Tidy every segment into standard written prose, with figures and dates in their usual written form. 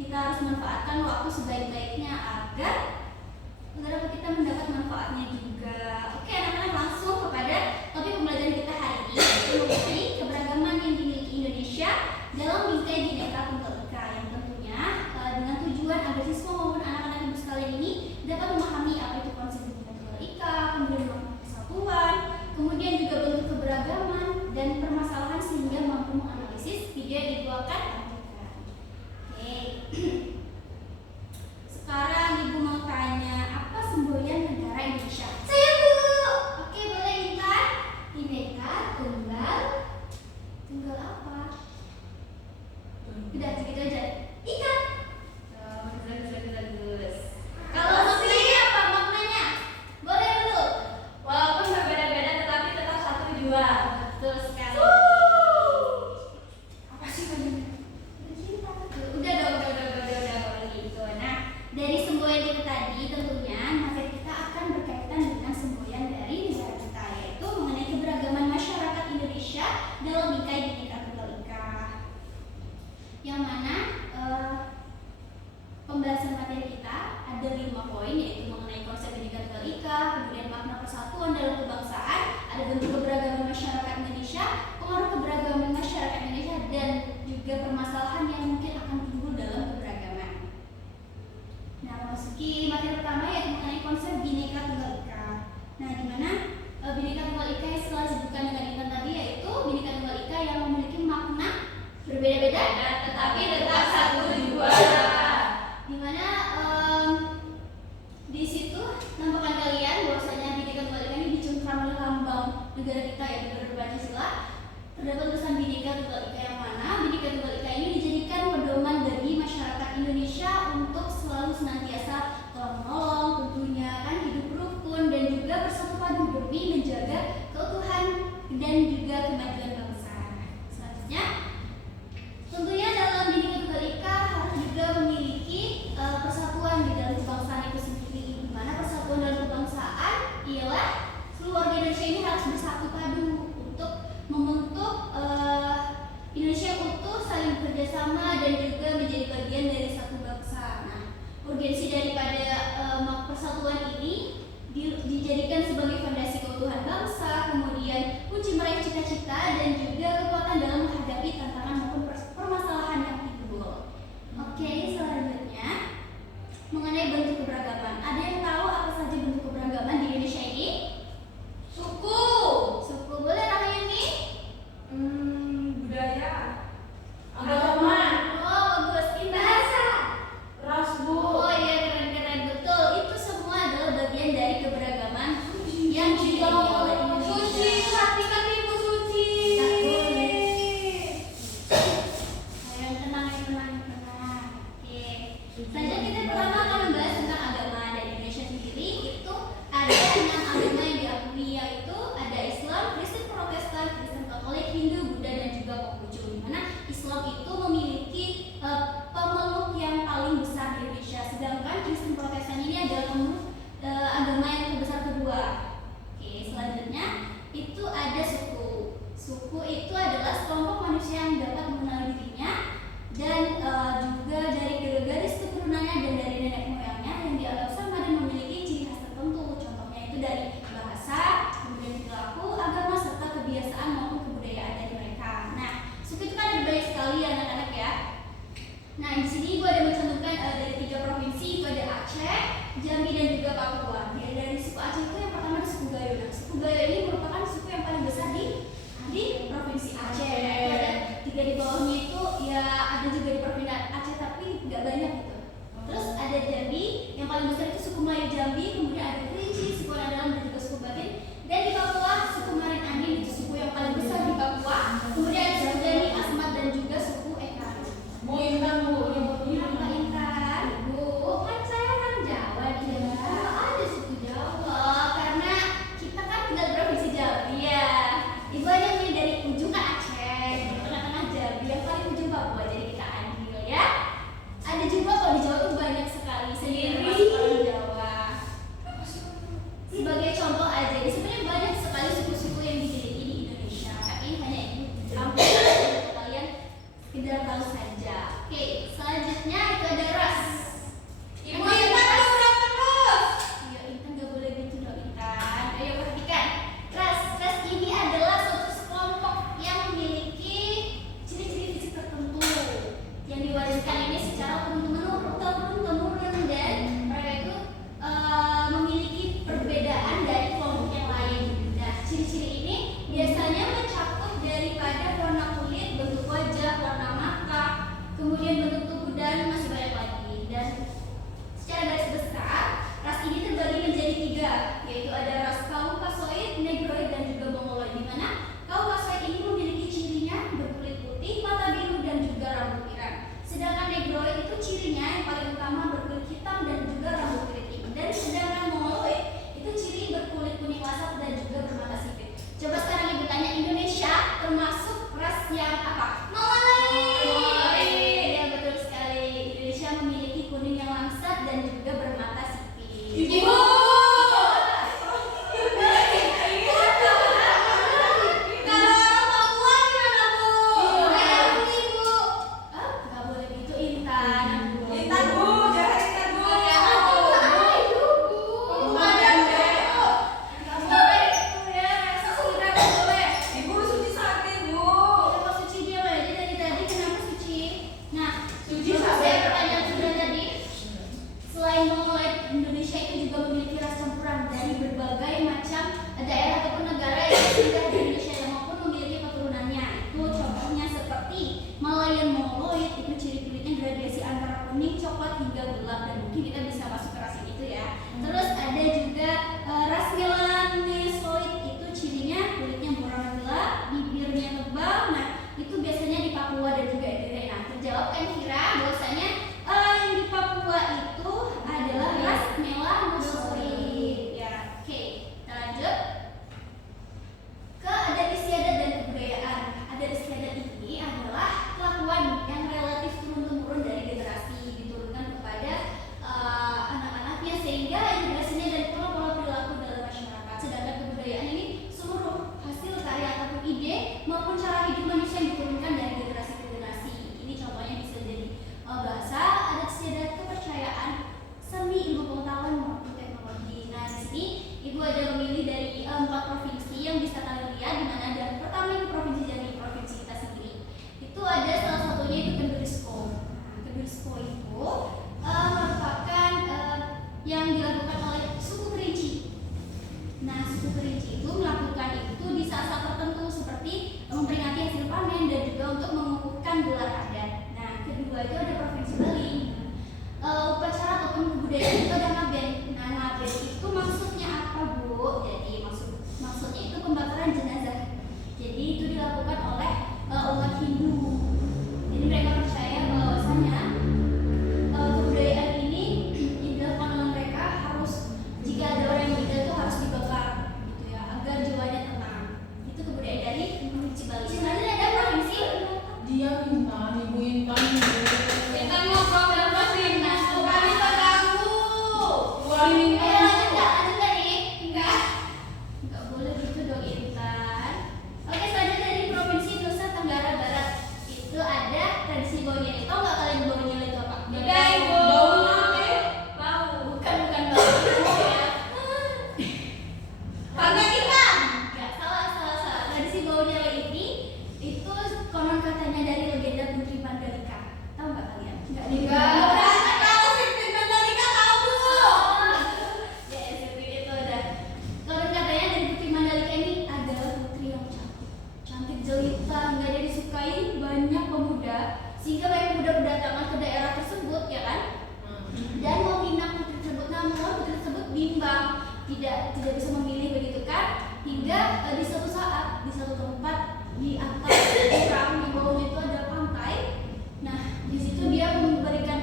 kita harus manfaatkan waktu sebaik-baiknya agar kita mendapat manfaatnya juga. Oke, anak-anak, langsung kepada topik pembelajaran kita hari ini, yaitu mengenai keberagaman yang dimiliki Indonesia dalam bingkai Bhinneka Tunggal Ika, yang tentunya dengan tujuan agar siswa maupun anak-anak ibu sekalian ini dapat memahami apa itu konsep Bhinneka Tunggal Ika, kemudian makna persatuan, kemudian juga bentuk keberagaman dan permasalahan sehingga mampu menganalisis video yang dibawakan. Oke. Sekarang ibu mau tanya, apa semboyan negara Indonesia? Saya Bu. Oke, boleh Intan? Bhinneka Tunggal. Tunggal apa? Udah segitu aja. Ika. Bagus. Kalau maksudnya apa maknanya? Boleh dulu. Walaupun berbeda-beda tetapi tetap satu tujuan. Betul sekali. Apa sih maksudnya? Udah dong, udah gitu. Nah, dari semboyan kita tadi tentunya materi kita akan berkaitan dengan semboyan dari negara kita, yaitu mengenai keberagaman masyarakat Indonesia dalam bingkai Bhinneka Tunggal Ika. Yang mana pembahasan materi kita ada 5 poin, yaitu mengenai konsep Bhinneka Tunggal Ika, kemudian makna persatuan dalam kebangsaan, ada bentuk keberagaman masyarakat Indonesia, pengaruh keberagaman masyarakat Indonesia, dan juga permasalahan yang mungkin akan timbul dalam keberagaman. Nah, memasuki materi pertama yaitu mengenai konsep Bhinneka Tunggal Ika. Nah, di mana Bhinneka Tunggal Ika yang setelah disebutkan dengan Intan tadi, yaitu Bhinneka Tunggal Ika yang memiliki makna berbeda-beda Tetapi tetap satu tujuan. Dimana di situ nampakkan kalian bahwasanya Bhinneka Tunggal Ika ini dicengkram oleh lambang negara kita, yaitu negara Pancasila. Terdapat tulisan Bhinneka Tunggal Ika yang mana Bhinneka Tunggal Ika ini dijadikan pedoman bagi masyarakat Indonesia untuk selalu senantiasa tolong menolong, tentunya kan hidup rukun dan juga bersatu padu demi menjaga keutuhan dan juga kemajuan bangsa. Selanjutnya, tentunya dalam Bhinneka Tunggal Ika harus juga memiliki persatuan di dalam kebangsaan itu sendiri. Di mana persatuan dalam kebangsaan ialah seluruh warga Indonesia ini harus bersatu padu untuk membentuk Indonesia yang utuh, saling bekerjasama dan juga menjadi bagian dari satu bangsa. Nah, urgensi daripada persatuan ini dijadikan sebagai fondasi keutuhan bangsa, kemudian kunci meraih cita-cita dan juga kekuatan dalam menghadapi tantangan maupun permasalahan yang timbul. Oke, selanjutnya mengenai bentuk keberagaman. Ada yang tahu apa saja bentuk keberagaman di Indonesia ini? Suku, Boleh Rahayuni? budaya, agama, Oh, bagus. Intan? Bahasa. ras, Bu. Oh iya, keren-keren, betul. Itu semua adalah bagian dari keberagaman yang dimiliki oleh Indonesia. Suci, perhatikan Ibu Suci. Tak boleh. Yang tenang. Oke. Selanjutnya kita pertama akan membahas tentang agama dari Indonesia sendiri. Itu ada 6 agama yang diakui, yaitu ada Islam, Kristen Protestan, Kristen Katolik, Hindu, Buddha, dan juga Konghucu. Di mana Islam itu memiliki pemeluk yang paling besar di Indonesia, sedangkan Kristen Protestan ini adalah pemeluk agama yang terbesar kedua. Oke, selanjutnya itu ada suku. Suku itu adalah sekelompok manusia yang dapat mengenali dirinya dan juga dari garis keturunannya dan dari nenek moyangnya yang dianggap sama dan memiliki ciri khas tertentu. Contohnya itu dari bahasa, kemudian perilaku, agama, serta kebiasaan maupun kebudayaan dari mereka. Nah, suku itu kan ada banyak sekali anak-anak ya. Nah, di sini gue ada mencantumkan dari 3 provinsi, itu ada Aceh, Jambi, dan juga Papua. Dari suku Aceh itu yang pertama ada suku Gayo. Nah, suku Gayo ini merupakan suku yang paling besar di provinsi Aceh. Nah, itu ada 3 di bawahnya itu ya ada juga di provinsi Aceh tapi nggak banyak gitu. Terus ada Jambi biasanya mencakup daripada warna kulit, bentuk wajah, warna mata, kemudian bentuk tubuh dan masih banyak lagi. Dan secara garis besar, ras ini terbagi menjadi 3, yaitu ada ras Kaukasoid, Negroid, dan juga Mongoloid. Di mana Kaukasoid ini memiliki cirinya berkulit putih, mata biru, dan juga rambut pirang. Sedangkan Negroid itu cirinya yang paling utama berkulit hitam dan juga rambut keriting. Dan sedangkan Mongoloid itu ciri berkulit kuning lasat dan juga bermata sipit. Coba sekarang ibu tanya, Indonesia termasuk ras yang apa? Mongoloid. Ya betul sekali. Indonesia memiliki kuning yang langsat dan juga bermata sipit. Ibu. Nggak boleh gitu, Intan. Intan, Bu, jangan Intan, Bu. Nggak boleh itu ya. Rasa sudah nggak boleh. Ibu suci sakit, Bu. Kenapa Suci diam aja dari tadi? Kenapa Suci? Nah, Suci saya sampai pertanyaan sudah tadi. Selain Mongoloid, Indonesia itu juga memiliki ras campuran dari berbagai macam daerah ataupun negara yang sudah di Indonesia yang maupun memiliki keturunannya. Itu contohnya seperti Malayan Mongoloid, itu ciri kulitnya gradasi antara kuning, coklat hingga gelap, dan mungkin kita bisa masuk ke ras ini itu ya. Terus ada juga ras Melanesoid, itu cirinya kulitnya berwarna gelap, bibirnya tebal. Nah, itu biasanya di Papua dan juga di Ire. Nah, terjawab kan Kira bahwasanya yang di Papua itu adalah ras Melanosoid. Ya, oke. Kita lanjut ke adat istiadat dan kebudayaan. Adat istiadat ini adalah kelakuan yang relatif turun-temurun dari generasi, diturunkan kepada anak-anaknya sehingga integrasinya dan pola-pola perilaku dalam masyarakat. Sedangkan kebudayaan ini seluruh hasil karya ataupun ide maupun cara hidup manusia yang diturunkan dari generasi ke generasi. Ini contohnya bisa jadi bahasa, adat istiadat, kepercayaan, seni, ilmu pengetahuan maupun teknologi. Nah, di sini ibu ada memilih dari 4 provinsi yang bisa kalian lihat, di mana ada pertama itu provinsi Jambi, provinsi kita sendiri. Itu ada salah satunya itu Kendurisko. Nah, Kendurisko itu merupakan yang dilakukan oleh suku Kerinci. Nah, suku Kerinci itu melakukan itu di saat-saat tertentu seperti memperingati hasil panen dan juga untuk mengukuhkan gelar adat. Nah, kedua itu ada provinsi Bali. Upacara ataupun kebudayaan itu ada ngaben. Nah, ngaben itu maksudnya apa, Bu? Jadi maksudnya itu pembakaran jenazah. Jadi itu dilakukan oleh umat Hindu. Jadi mereka percaya bahwasanya kebudayaan ini dilakukan oleh mereka harus, jika ada orang yang meninggal itu harus dibakar gitu ya, agar jiwanya tenang. Itu kebudayaan dari provinsi Bali. Sebenarnya ada provinsi Dia Intan, Ibu Intan. Intan ngobrol berapa sih? Nah, Bukan bisa ganggu. Lanjut nggak nih? Nggak boleh gitu dong, Intan. Oke, selanjutnya dari provinsi Nusa Tenggara Barat itu ada tradisi bau nyele. Tahu nggak kalian bau nyele itu apa? Tidak, Ibu. Baunya apa? Bau. Bukan bau ya. Pakai kita. Nggak, salah. Tradisi bau nyele ini itu konon katanya dari legenda Putri Mandalika. Tahu nggak kalian? Nggak nih. Kalau si Pintar tadi kan tahu. Ya, seperti itu ada. Konon katanya dari Putri Mandalika ini adalah putri yang cantik jelita hingga dia disukai banyak pemuda, sehingga banyak pemuda berdatangan ke daerah tersebut, ya kan? Dan meminang putri tersebut, namun putri tersebut bimbang, tidak bisa memilih begitu kan? Hingga di suatu saat di satu tempat di atas jurang di bawahnya itu ada pantai. Nah, di situ dia memberikan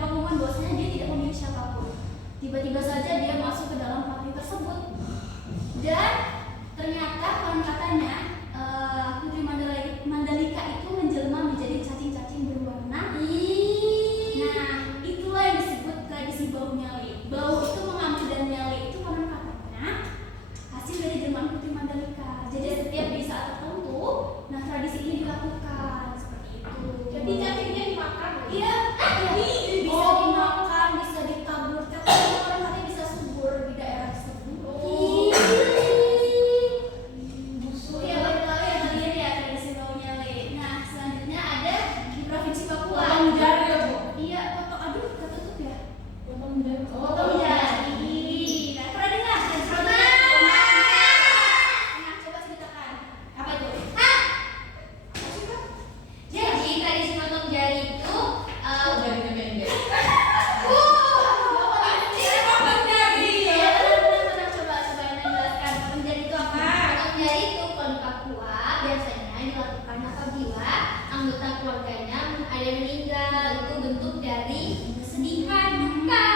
dilakukan apabila anggota keluarganya ada yang meninggal. Itu bentuk dari kesedihan, duka.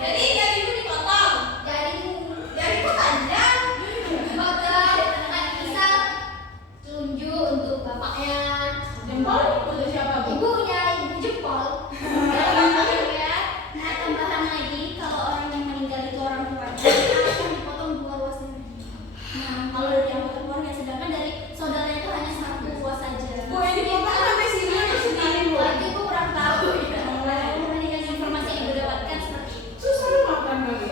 Jadi dari ibu dipotong. Dari ibu panjang. Potong, misal tunjuk untuk bapaknya, Jempol untuk siapa, Bu? ibunya, ibu jempol. Ya. Nah, tambahan lagi kalau orang yang meninggal itu orang tuanya akan dipotong 2 ruas lagi. Nah, kalau dari anggota keluarga, sedangkan dari saudara itu hanya 1 ruas saja. Bu, ini potong sampai sini atau segini, Bu? Lagi ibu kurang tahu ya. Dengan informasi yang ibu dapatkan seperti itu. Susah lu makan kali.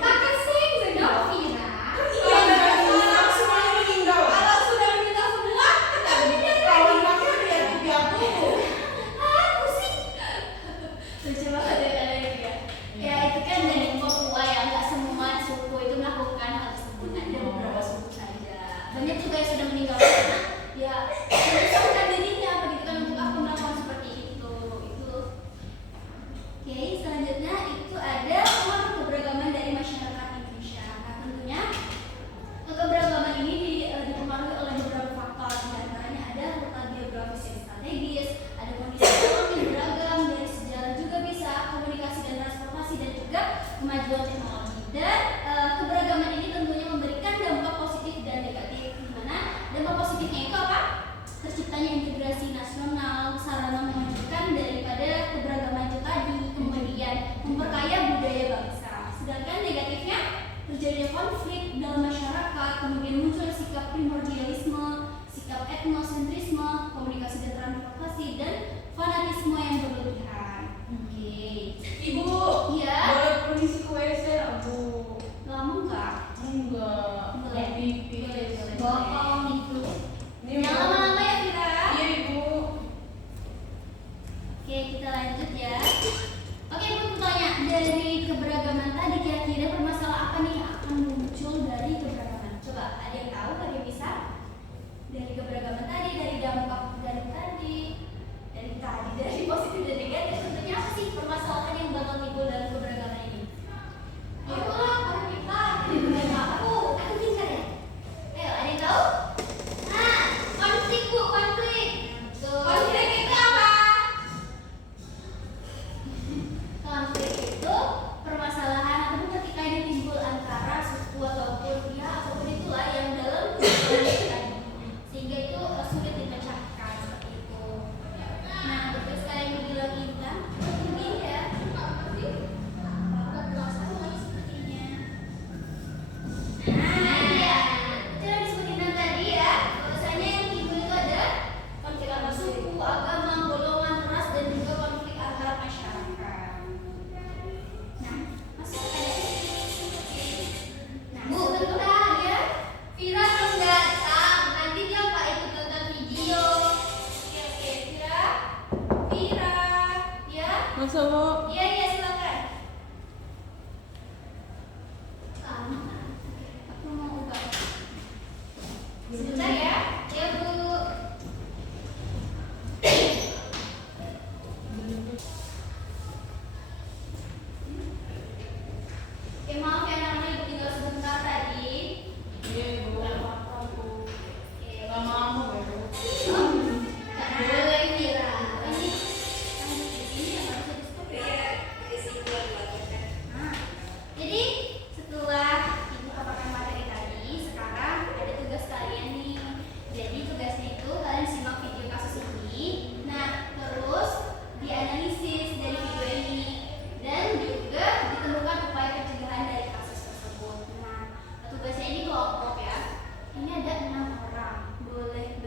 Pakai sing dong, Vira. Iya, dari orang semuanya meninggal. Kalau sudah meninggal semua, kita bikin Kawan kakek ada yang piatu. Aku sih. Lucu banget ya kalian ya. Ya itu kan dari Papua ya, nggak semua suku itu melakukan hal tersebut. Ada beberapa suku saja. Banyak juga yang sudah meninggal karena ya menyusahkan dirinya begitu kan untuk aku melakukan seperti itu. Oke, selanjutnya itu ada pengaruh keberagaman dari masyarakat Indonesia. Nah tentunya keberagaman ini dipengaruhi oleh beberapa faktor. Di antaranya ada letak geografis yang strategis, ada kondisi alam yang beragam, dari sejarah juga bisa, komunikasi dan transportasi, dan juga kemajuan teknologi. Dan keberagaman ini tentunya memberikan dampak positif dan negatif. Di mana dampak positifnya itu apa? Terciptanya integrasi nasional, sarana memajukan daripada keberagaman itu tadi, kemudian memperkaya budaya bangsa. Sedangkan negatifnya terjadinya konflik dalam masyarakat, kemudian muncul sikap primordialisme, sikap etnosentrisme, komunikasi dan transportasi, dan fanatisme yang berlebihan. Oke. Ibu, Iya. boleh permisi ke WC, Bu? Lama enggak? Enggak. Boleh. Pipi. Boleh. Bohong itu. Ini Jangan lama-lama ya, Vira. Iya, Ibu. Oke, kita lanjut ya. Oke, Bu, tanya dari keberagaman tadi kira-kira permasalahan apa nih yang akan muncul dari keberagaman? Coba, ada yang tahu? Ada yang bisa? Dari keberagaman tadi, dari dampak dari positif dan negatif, tentunya apa sih permasalahan yang bakal timbul dalam keberagaman ini? Aku lah, orang kita. Aku pintar ya. Ayo, ada yang tahu? Nah, konflik Bu, konflik. konflik itu apa? Konflik itu permasalahan ataupun ketika ini timbul antara suku ataupun ya apapun itulah yang dalam keberagaman itu tadi. Sehingga itu sulit dipecahkan seperti itu. Nah, betul sekali yang dibilang Intan. Ini ya. Sepertinya. Nah, iya. Itu yang disebut Intan tadi ya. Bahwasanya yang timbul itu ada konflik antar suku, agama, golongan, ras, dan juga konflik antar masyarakat. Nah, masuk ada. Nah, Bu, sebentar bentar. ya. Vira belum datang. Nanti dia nggak ikut nonton video. Oke, Vira, ya. Masuk, Bu. Iya, silakan. Aku mau ubah. Sebentar ya. Ya Bu. Oke, maaf ya namanya ibu tinggal sebentar tadi. Iya, Ibu. Oke. Lama-lama, Bu. Nggak boleh Vira. Ini di sini yang harus di-stop ya. Nah, jadi setelah ibu paparkan materi tadi, sekarang ada tugas kalian nih. Jadi tugasnya itu kalian simak video kasus ini. Nah, terus dianalisis dari video ini dan juga ditemukan upaya pencegahan dari kasus tersebut. Nah, tugasnya ini kelompok ya. Ini ada 6 orang. Boleh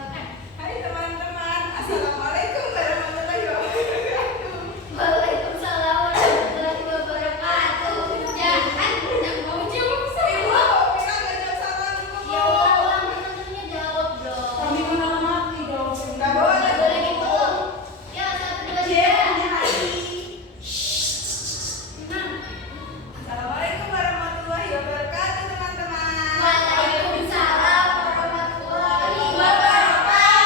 Silakan. Hai teman-teman, assalamualaikum warahmatullahi wabarakatuh. Waalaikumsalam warahmatullahi wabarakatuh. Ya kan, yang mau jawab Ibu, saya. kita nggak jawab salam dulu. Ya ulang teman-temannya jawab dong. Kami menghormati dong. Nggak boleh. Nggak boleh gitu. Ya 1, 2, J 3. punya hati. Tenang. Assalamualaikum warahmatullahi wabarakatuh teman-teman. Waalaikumsalam warahmatullahi wabarakatuh.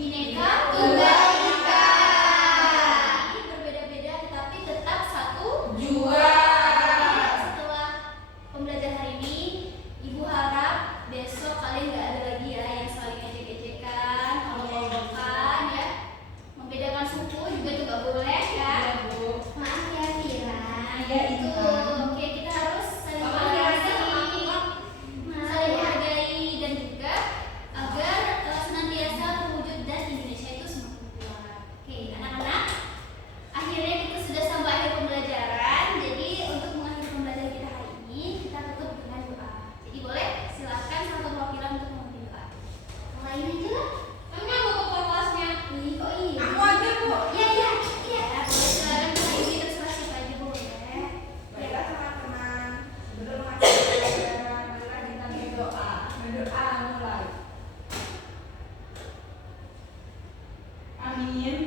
Bineka Tunggal Ika. Ini berbeda-beda tapi tetap satu Jua. Setelah pembelajaran hari ini, Ibu harap besok kalian nggak ada lagi ya yang saling ejek-ejekan, olok-olokan ya. Membedakan suku juga itu nggak boleh ya. Maaf ya Vira. Ya, Itu Intan. oke, kita harus saling Apa kira-kira menghargai, saling menghargai dan juga agar senantiasa terwujud dan Indonesia itu semakin kuat. Oke, anak-anak, akhirnya kita sudah sampai akhir pembelajaran. Jadi untuk mengakhiri pembelajaran kita hari ini, kita tutup dengan doa. Jadi boleh silakan satu perwakilan untuk memimpin doa. Mulai aja lah. Emangnya mau ketua kelasnya? Ih, kok iya? Aku aja, Bu. Iya, iya, iya. Boleh silakan hari ini terserah siapa aja boleh. Baiklah teman-teman, sebelum mengakhiri pelajaran, marilah kita berdoa. Berdoa mulai. Amin.